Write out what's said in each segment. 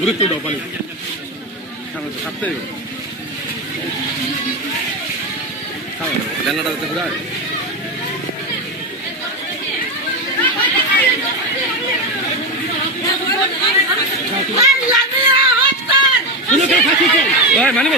গুরুত্ব দাও পালি সামনে জানাটা দেখতে যায় মানে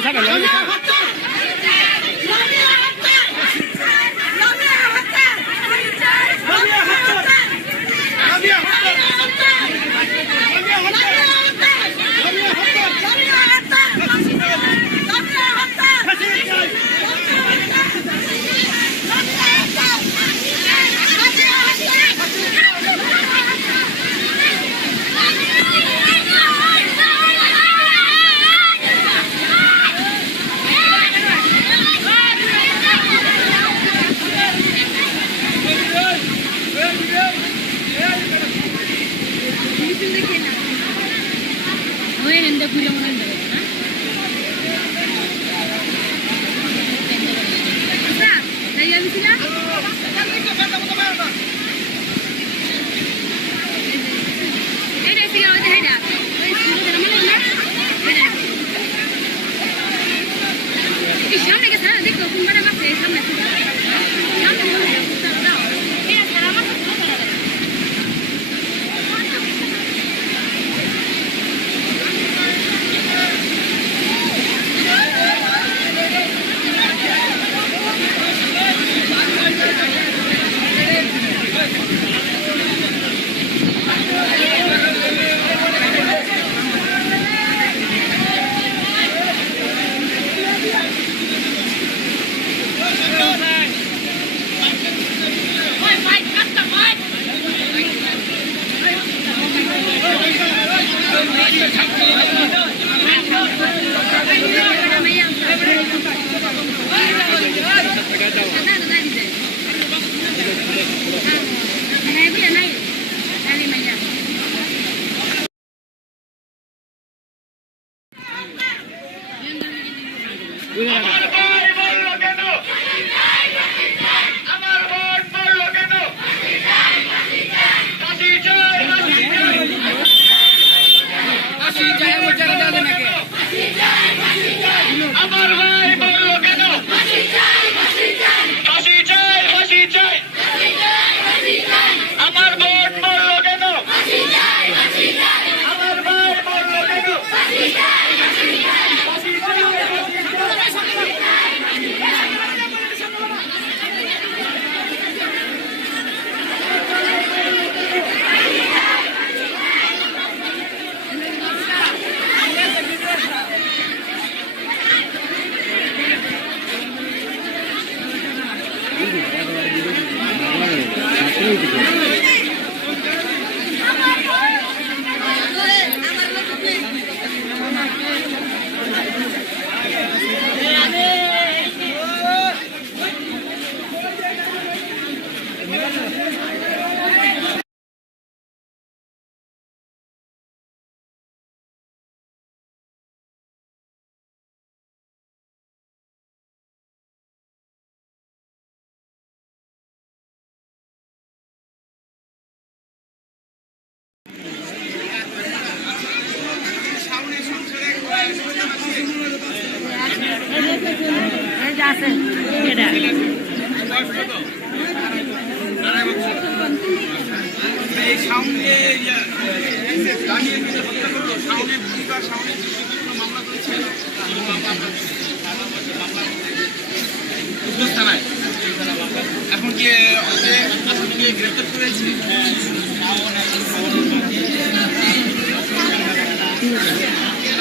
এখন কি গ্রেফতার করেছি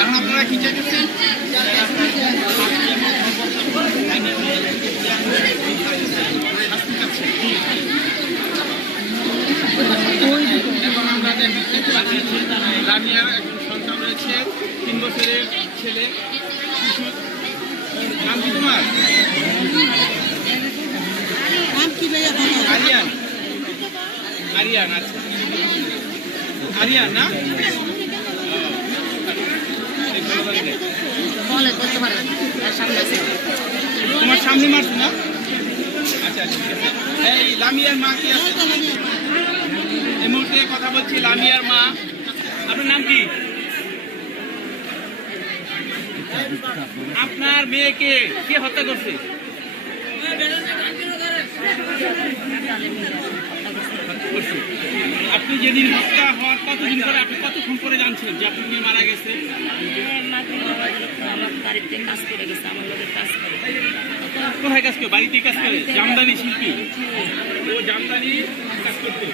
এখন আপনারা কি চাইতেছেন এখন আমরা রানিয়ার একজন সন্তান রয়েছে 3 বছরের ছেলে নাম কি তোমার নাম কি ভাইয়া আরিয়ান আরিয়ান আচ্ছা আরিয়ান না তোমার সামনে মারছে না আচ্ছা আচ্ছা, ঠিক আছে। এই লামিয়ার মা কি আছে? এই মুহূর্তে কথা বলছি লামিয়ার মা। আপনার নাম কি? আপনার মেয়েকে কে হত্যা করছে? আপনি যেদিন হত্যা হওয়ার কতদিন পরে, আপনি কতক্ষণ পরে জানছিলেন যে আপনার মেয়ে মারা গেছে? কোথায় কাজ করে? বাড়িতে কাজ করে? জামদানি শিল্পী, ও জামদানি কাজ করতে।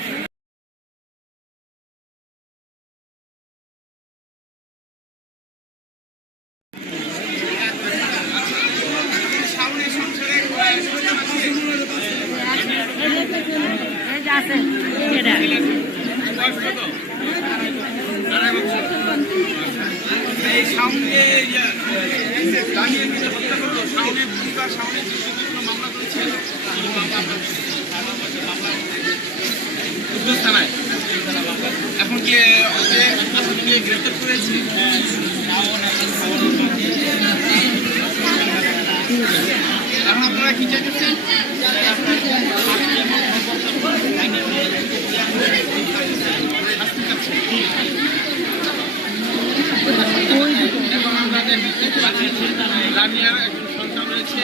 এই সামনে দাঁড়িয়ে মিলে হত্যা করলো, সামনে পরিবার সামনে মামলা করেছে উদ্যোগ থানায়। এখন কি ওকে আসামিকে গ্রেফতার করেছে? এখন আপনারা কি চাইতেছেন? লামিয়ার একজন সন্তান রয়েছে,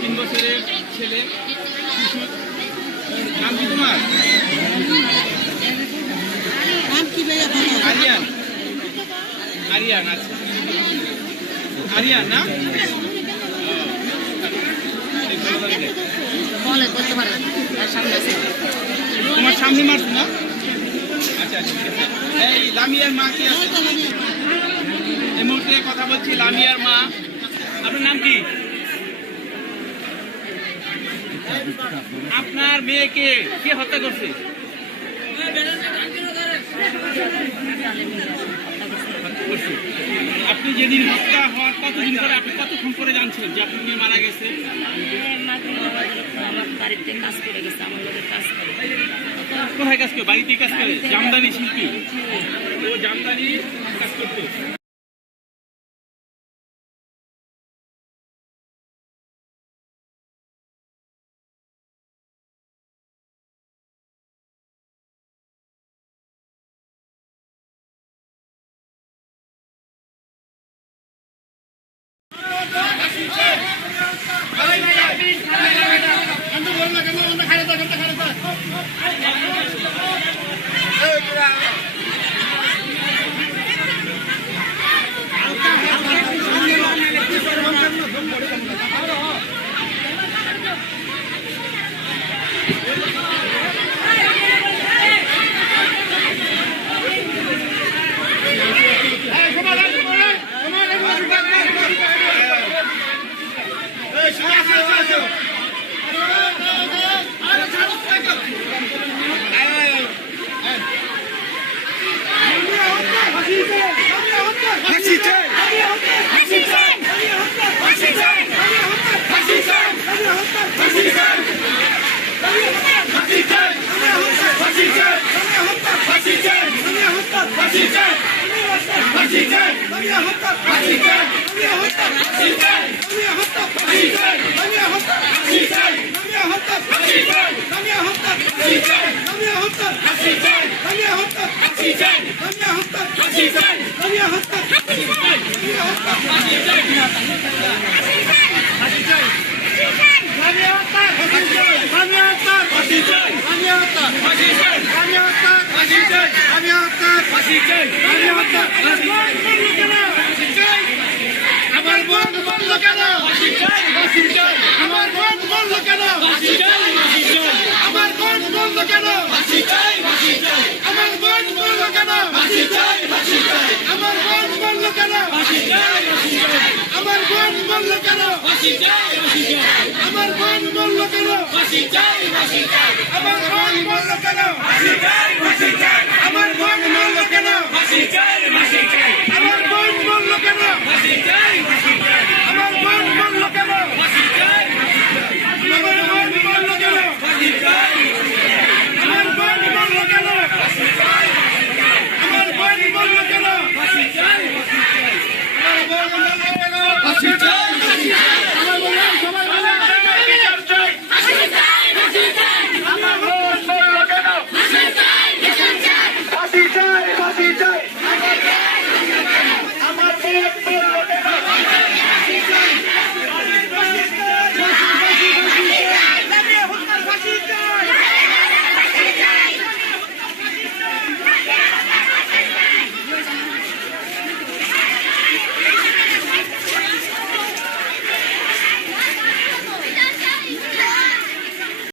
3 বছরের ছেলে শিশু। নাম কি তোমার? আরিয়ান। আরিয়ান, আচ্ছা আরিয়ান না? তোমার সামনে মারছো না? আচ্ছা আচ্ছা, ঠিক আছে। এই লামিয়ার মা কি আছে? এই মুহূর্তে কথা বলছি লামিয়ার মা। আপনার নাম কি? আপনার মেয়েকে কে হত্যা করছে? আপনি যেদিন হত্যা হওয়ার কতদিন পরে, আপনি কতক্ষণ পরে জানছিলেন যে আপনার মেয়ে মারা গেছে? কোথায় কাজ করে? বাড়িতে কাজ করে? জামদানি শিল্পী, ও জামদানি কাজ করতে। আমার বোন বলল কেন? আমার বোন বলল কেন? আমার বোন বলল কেন? আমার বোন বলল কেন? আমার বোন বলল কেন? আমার বোন বলল কেন? আমার বোন বলল কেন? আমার বোন বলল কেন? আমার বোন বলল কেন? আমার বোন বলল কেন? আমার বোন বলল কেন? আমার বোন বলল কেন? আমার বোন বলল কেন? আমার বোন বলল কেন? আমার বোন বলল কেন?